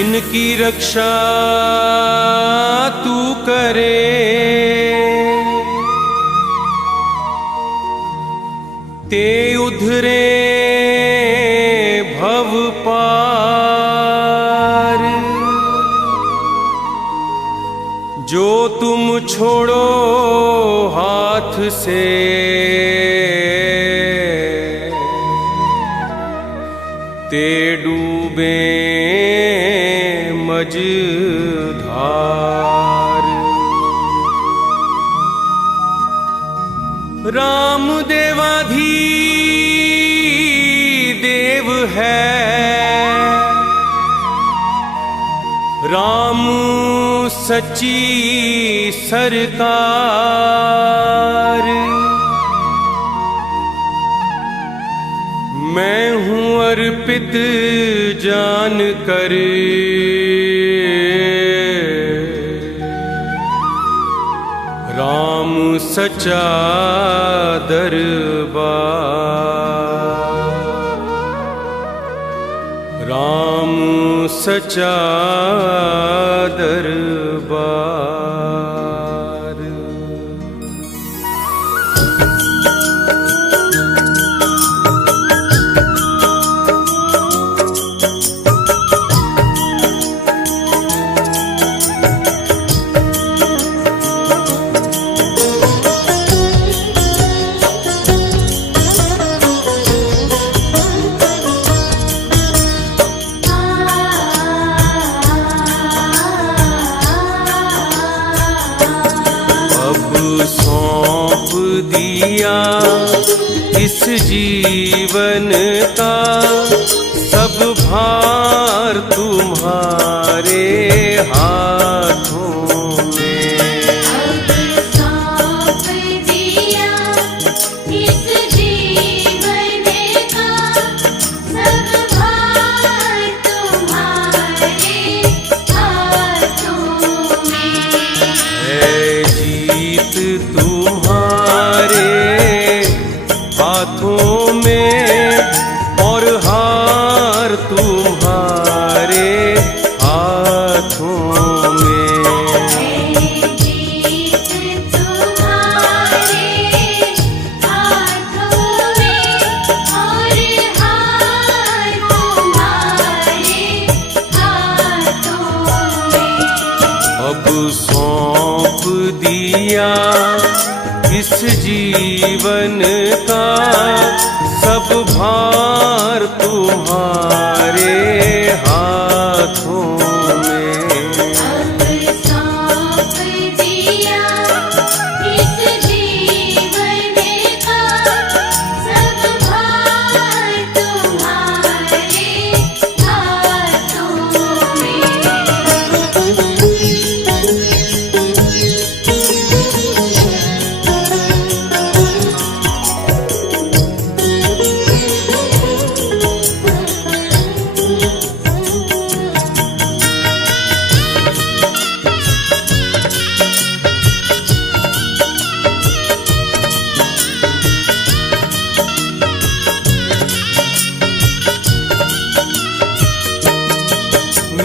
जिनकी रक्षा तू करे, ते उधरे भव पार। जो तुम छोड़ो हाथ से, ते डूबे मझधार। राम देवाधिदेव है, राम सच्ची सरकार। मैं हूँ अर्पित जान कर, राम सच्चा दरबार। राम सच्चा दरबार। सौंप दिया इस जीवन का सब भार तुम्हारे हाथों में। अब सौंप दिया इस जीवन का सब भार तुम्हारे हाथों में। है जीत तुम्हारे हाथों में और हार तुम्हारे हाथों में। जीत तुम्हारे हाथों में और हार तुम्हारे हाथों में। अब सौंप दिया इस जीवन का सब भार तुम्हारे हाथों में। अब सौंप दिया इस जीवन का सब भार तुम्हारे हाथों में।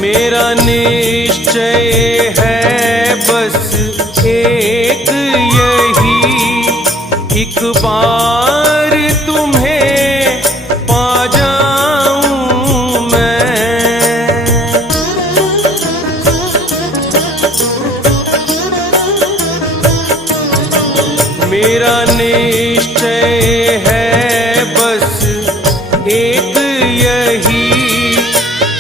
मेरा निश्चय है बस एक यही, एक बार तुम्हें पा जाऊं मैं। मेरा निश्चय है बस एक यही,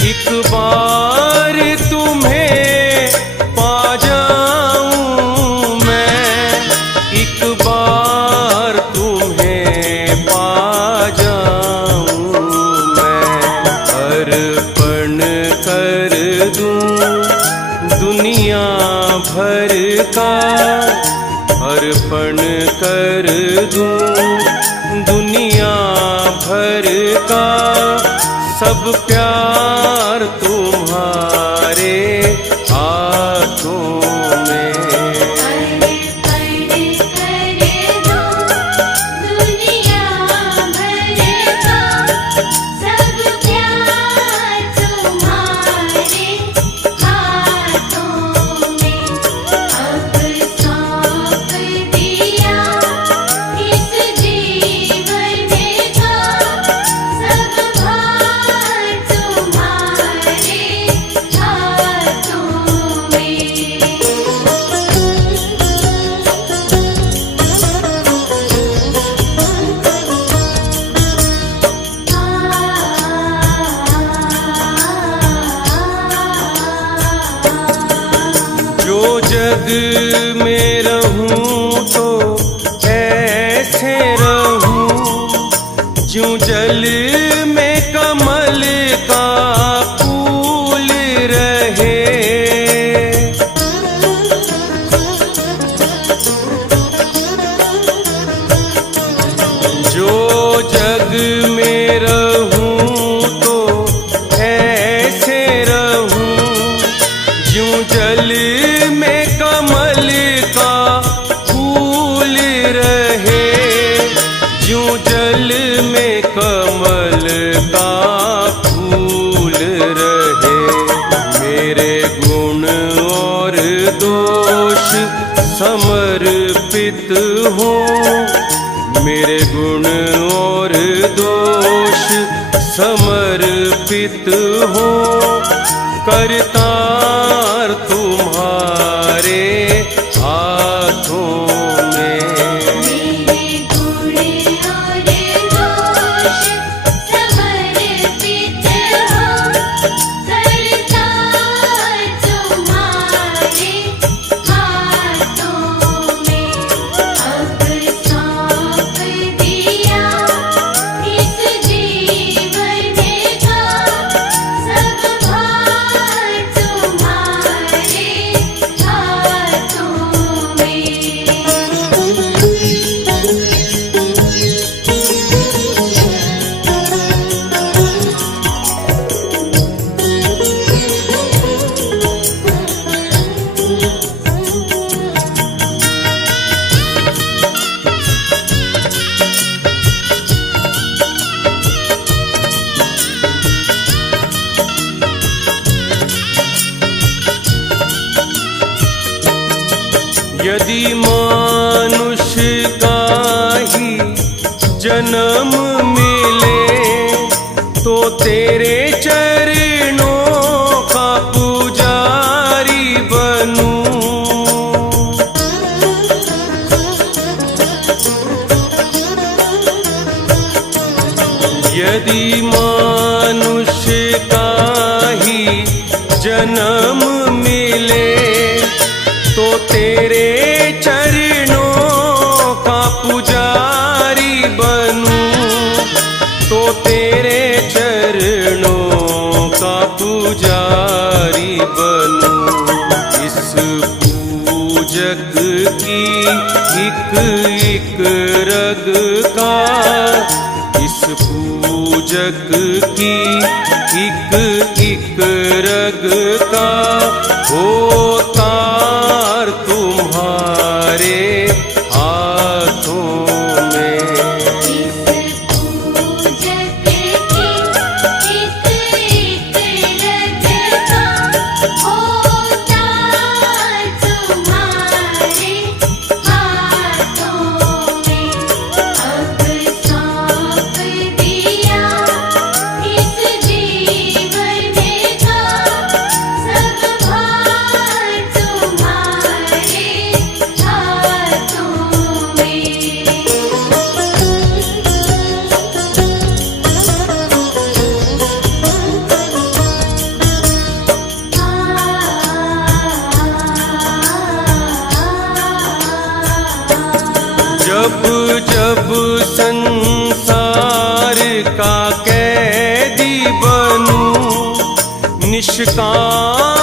एक बार तुम्हें पा जाऊं मैं। एक बार तुम्हें पा जाऊं मैं। अर्पण कर दूं दुनिया भर का, अर्पण कर दूं दुनिया भर का सब प्यार तुम्हारे हाथों में। अर्पण कर दूं दुनिया भर का सब प्यार तुम्हारे जो जग में रहूं तो ऐसे रहूं, ज्यों जल में कमल का फूल रहे। जो जग में रहूं तो ऐसे रहूं, ज्यों जल में कमल का फूल रहे। ज्यों जल में कमल का फूल रहे। मेरे गुण और दोष समर्पित हो, मेरे गुण और दोष समर्पित हो। करतार तुम्हारे हाथों में। मेरे गुण और दोष समर्पित हो, करतार तुम्हारे हाथों में। अब सौंप दिया इस जीवन का सब भार तुम्हारे हाथों में। यदि मानुष का ही जन्म मिले तो तेरे चरणों का पुजारी बनूं। यदि मानुष का ही जन्म मिले तो तेरे चरणों का पुजारी बनूं। तो तेरे चरणों का पुजारी बनूं। इस पूजक की एक एक रग का, इस पूजक की एक एक रग का होतार तुम्हारे हाथों में। इस पूजक की एक एक रग का होतार तुम्हारे हाथों में। अब सौंप दिया इस जीवन का सब भार तुम्हारे हाथों में। जब जब संसार का कैदी बनूं, निष्काम